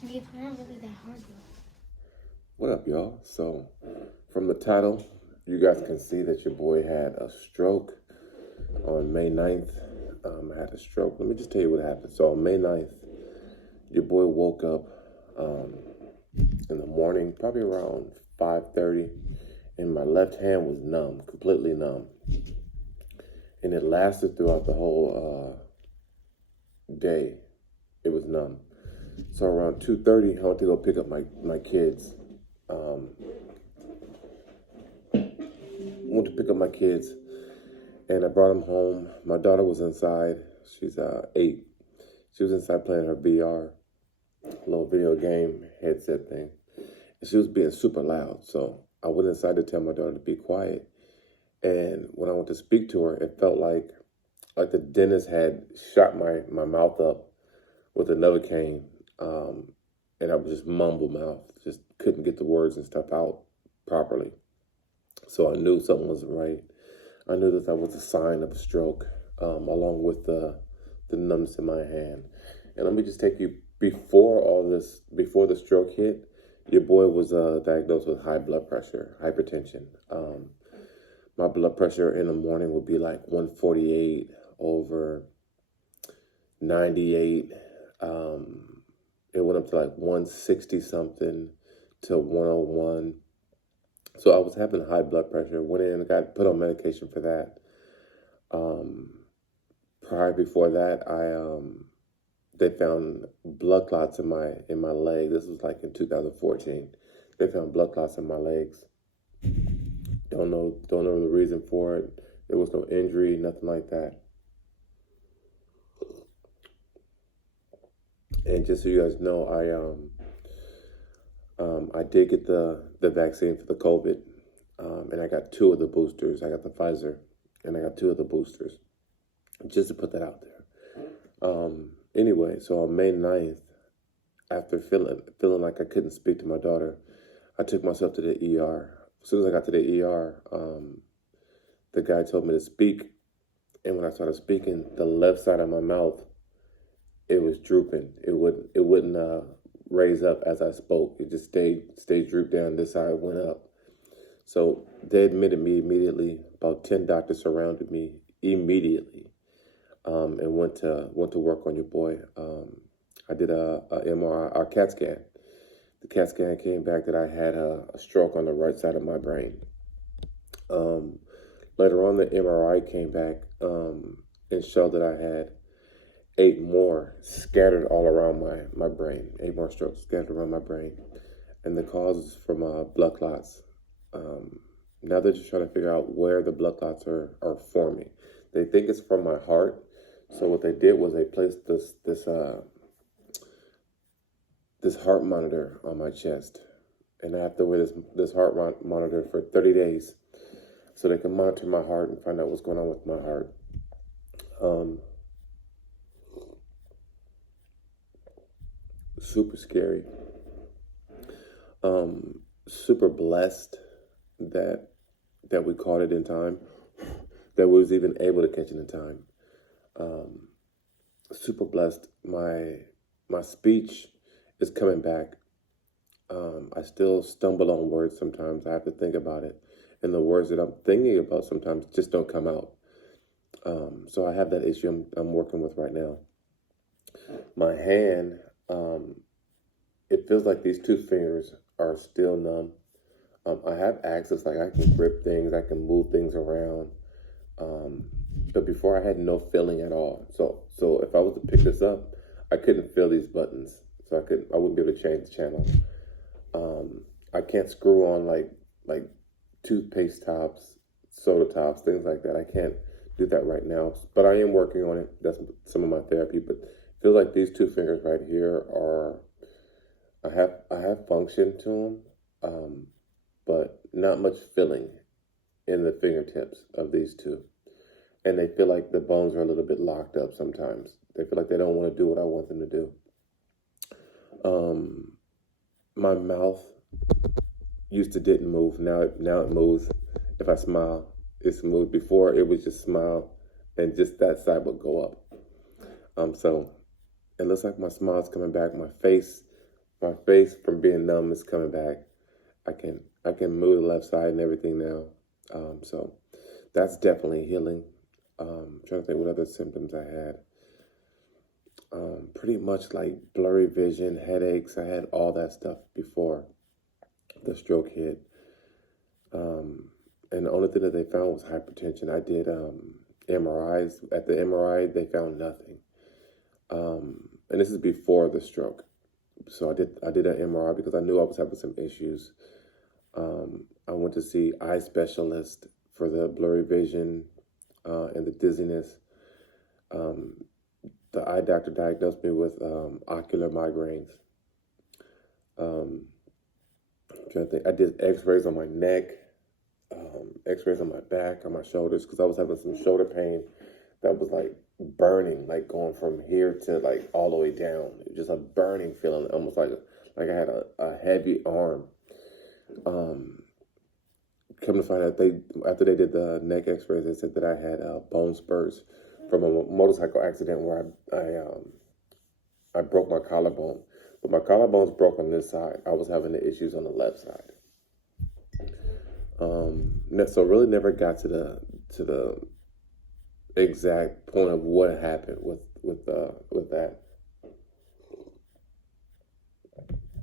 It's not really that hard though. What up, y'all? So, from the title, you guys can see that your boy had a stroke on May 9th. I had a stroke. Let me just tell you what happened. So, on May 9th, your boy woke up um, in the morning, probably around 5:30, and my left hand was numb, completely numb. And it lasted throughout the whole day. It was numb. So, around 2:30, I went to go pick up my kids. Um, went to pick up my kids, and I brought them home. My daughter was inside. She's 8. She was inside playing her VR, little video game headset thing. And she was being super loud. So I went inside to tell my daughter to be quiet. And when I went to speak to her, it felt like the dentist had shot my mouth up with another cane. And I was just mumble mouth, just couldn't get the words and stuff out properly. So I knew something wasn't right. I knew that was a sign of a stroke, along with the numbness in my hand. And let me just take you before all this, before the stroke hit, your boy was diagnosed with high blood pressure, hypertension. My blood pressure in the morning would be like 148 over 98. It went up to like 160 something to 101. So I was having high blood pressure. Went in and got put on medication for that. Before that, they found blood clots in my leg. This was like in 2014. They found blood clots in my legs. Don't know the reason for it. There was no injury, nothing like that. And just so you guys know, I did get the vaccine for the COVID, and I got 2 of the boosters. I got the Pfizer, and I got 2 of the boosters, just to put that out there. Anyway, so on May 9th, after feeling like I couldn't speak to my daughter, I took myself to the ER. As soon as I got to the ER, the guy told me to speak, and when I started speaking, the left side of my mouth, it was drooping. It wouldn't raise up as I spoke. It just stayed drooped down. This side went up. So they admitted me immediately. About 10 doctors surrounded me immediately, and went to work on your boy. I did a MRI, a CAT scan. The CAT scan came back that I had a stroke on the right side of my brain. Later on, the MRI came back and showed that I had 8 more scattered all around my brain. 8 more strokes scattered around my brain. And the cause is from blood clots. Now they're just trying to figure out where the blood clots are forming. They think it's from my heart. So what they did was they placed this heart monitor on my chest. And I have to wear this heart monitor for 30 days so they can monitor my heart and find out what's going on with my heart. Super scary. Super blessed that we caught it in time, that we was even able to catch it in time. Super blessed. My speech is coming back. I still stumble on words sometimes. I have to think about it, and the words that I'm thinking about sometimes just don't come out. So I have that issue I'm working with right now. My hand, it feels like these 2 fingers are still numb. I have access, like I can grip things, I can move things around. But before I had no feeling at all. So if I was to pick this up, I couldn't feel these buttons. So I wouldn't be able to change the channel. I can't screw on like toothpaste tops, soda tops, things like that. I can't do that right now, but I am working on it. That's some of my therapy. But it feels like these 2 fingers right here I have function to them, but not much feeling in the fingertips of these 2. And they feel like the bones are a little bit locked up sometimes. They feel like they don't want to do what I want them to do. My mouth didn't move. Now it moves. If I smile, it's moved. Before it was just smile, and just that side would go up. So it looks like my smile's coming back. My face My face from being numb is coming back. I can move the left side and everything now. So that's definitely healing. Trying to think what other symptoms I had. Pretty much like blurry vision, headaches. I had all that stuff before the stroke hit. And the only thing that they found was hypertension. I did MRIs. At the MRI, they found nothing. And this is before the stroke. So I did an MRI because I knew I was having some issues. I went to see eye specialist for the blurry vision and the dizziness. The eye doctor diagnosed me with ocular migraines. I'm trying to think. I did X-rays on my neck, X-rays on my back, on my shoulders, because I was having some shoulder pain that was like burning, like going from here to like all the way down. It was just a burning feeling, almost like I had a heavy arm. Come to find out, after they did the neck X-rays, they said that I had bone spurs from a motorcycle accident where I broke my collarbone. But my collarbone's broke on this side. I was having the issues on the left side. So really never got to the exact point of what happened with that,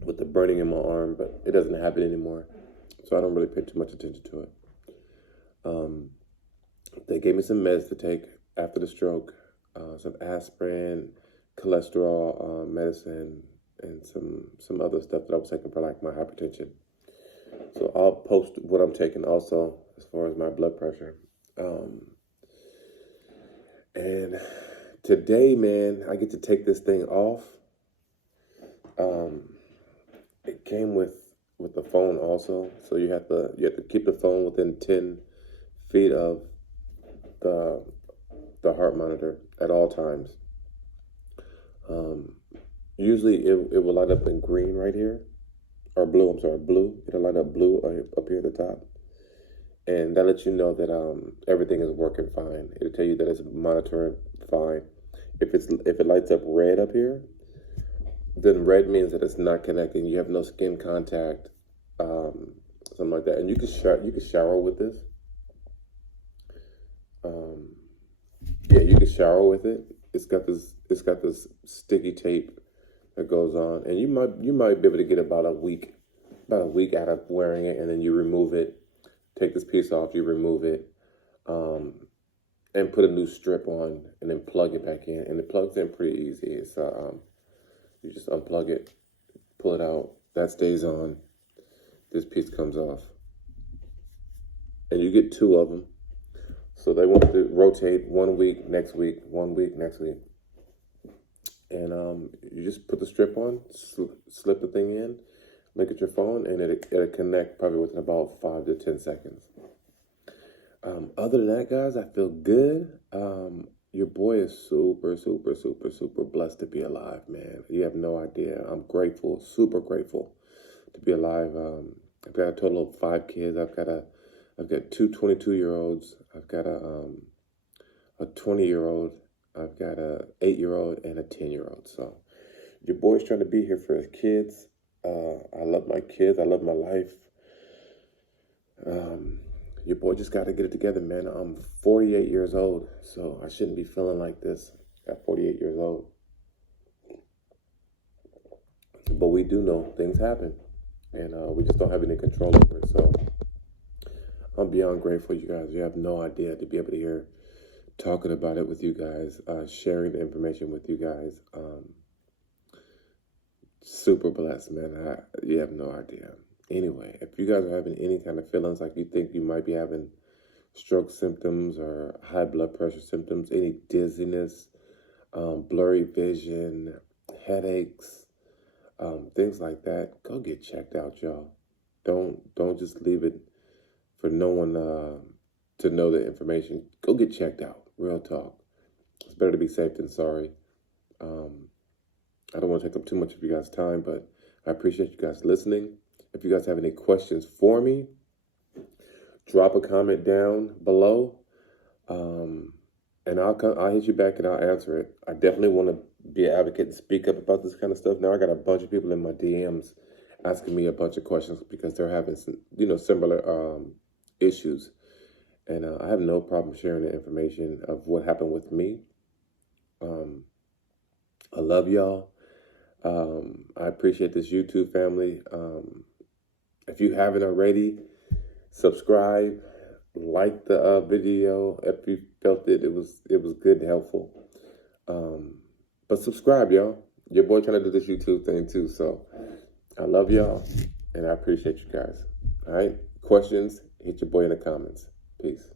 with the burning in my arm, but it doesn't happen anymore. So I don't really pay too much attention to it. They gave me some meds to take after the stroke, some aspirin, cholesterol medicine, and some other stuff that I was taking for like my hypertension. So I'll post what I'm taking also as far as my blood pressure. And today, man, I get to take this thing off. It came with the phone also, so you have to keep the phone within 10 feet of the heart monitor at all times. Usually it will light up in green right here, or blue. I'm sorry, blue. It'll light up blue up here at the top, and that lets you know that everything is working fine. It'll tell you that it's monitoring fine. If it lights up red up here, then red means that it's not connecting. You have no skin contact, something like that. And you can shower with this. You can shower with it. It's got this sticky tape that goes on, and you might be able to get about a week out of wearing it, and then you remove it. Take this piece off, you remove it, and put a new strip on, and then plug it back in, and it plugs in pretty easy. It's you just unplug it, pull it out, that stays on. This piece comes off, and you get 2 of them. So they want to rotate 1 week, next week, 1 week, next week. And you just put the strip on, slip the thing in, look at your phone, and it'll connect probably within about 5 to 10 seconds. Other than that, guys, I feel good. Your boy is super, super, super, super blessed to be alive, man. You have no idea. I'm grateful, super grateful to be alive. I've got a total of 5 kids. I've got 2 22-year-olds. I've got a 20-year-old. I've got a 8-year-old and a 10-year-old. So your boy's trying to be here for his kids. I love my kids. I love my life. Your boy just got to get it together, man. I'm 48 years old, so I shouldn't be feeling like this at 48 years old. But we do know things happen, and we just don't have any control over it. So I'm beyond grateful, you guys. You have no idea to be able to hear talking about it with you guys, sharing the information with you guys. Super blessed, man. You have no idea. Anyway, if you guys are having any kind of feelings like you think you might be having stroke symptoms or high blood pressure symptoms, any dizziness, blurry vision, headaches, things like that, go get checked out, y'all. Don't just leave it for no one to know the information. Go get checked out. Real talk. It's better to be safe than sorry. I don't want to take up too much of you guys' time, but I appreciate you guys listening. If you guys have any questions for me, drop a comment down below, and I'll hit you back and I'll answer it. I definitely want to be an advocate and speak up about this kind of stuff. Now I got a bunch of people in my DMs asking me a bunch of questions because they're having some, similar issues. And I have no problem sharing the information of what happened with me. I love y'all. I appreciate this YouTube family. If you haven't already, subscribe, like the video if you felt it was good and helpful. But subscribe, y'all. Your boy trying to do this YouTube thing too. So I love y'all and I appreciate you guys. All right. Questions, hit your boy in the comments. Peace.